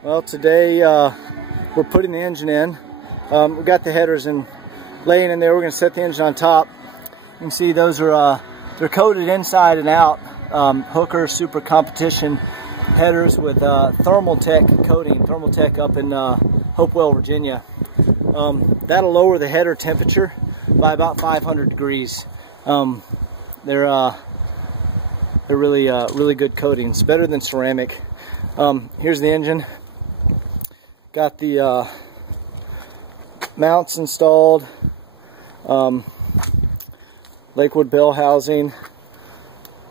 Well, today we're putting the engine in. We got the headers laying in there. We're going to set the engine on top. You can see those are they're coated inside and out. Hooker Super Competition headers with Thermaltech coating. Thermaltech up in Hopewell, Virginia. That'll lower the header temperature by about 500 degrees. They're really good coatings. Better than ceramic. Here's the engine. Got the mounts installed. Lakewood bell housing.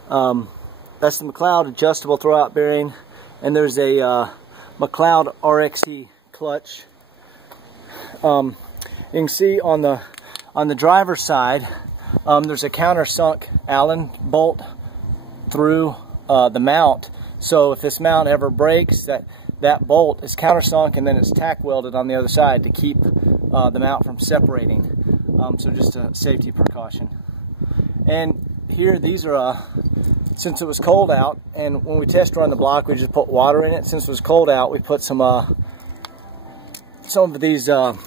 That's the McLeod adjustable throwout bearing, and there's a McLeod RXE clutch. You can see on the driver's side, there's a countersunk Allen bolt through the mount. So if this mount ever breaks, that bolt is countersunk, and then it's tack welded on the other side to keep the mount from separating. So just a safety precaution. And here, these are since it was cold out, and when we test run the block, we just put water in it. Since it was cold out, we put some of these drain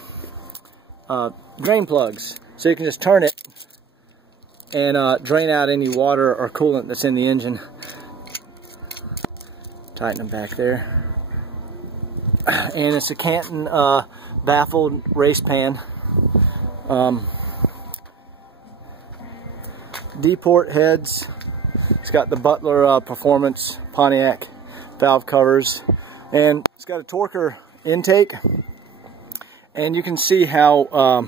plugs, so you can just turn it and drain out any water or coolant that's in the engine. Tighten them back there. And it's a Canton baffled race pan. D-port heads. It's got the Butler Performance Pontiac valve covers, and it's got a torquer intake. And you can see how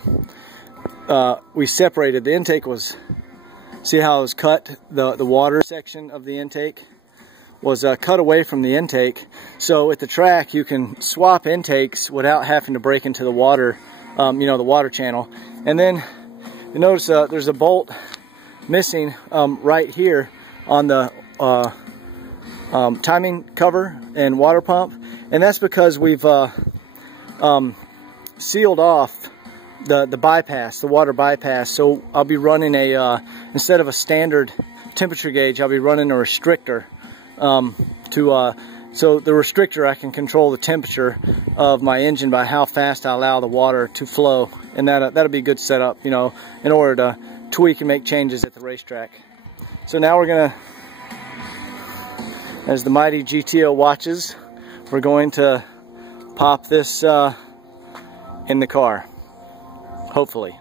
we separated. The intake was, see how it was cut? The water section of the intake was cut away from the intake. So at the track, you can swap intakes without having to break into the water, you know, the water channel. And then you notice there's a bolt missing right here on the timing cover and water pump, and that's because we've sealed off the bypass, the water bypass. So I'll be running instead of a standard temperature gauge, I'll be running a restrictor so the restrictor, I can control the temperature of my engine by how fast I allow the water to flow, and that'll be a good setup, you know, in order to tweak and make changes at the racetrack. So now we're gonna, as the mighty GTO watches, we're going to pop this in the car, hopefully.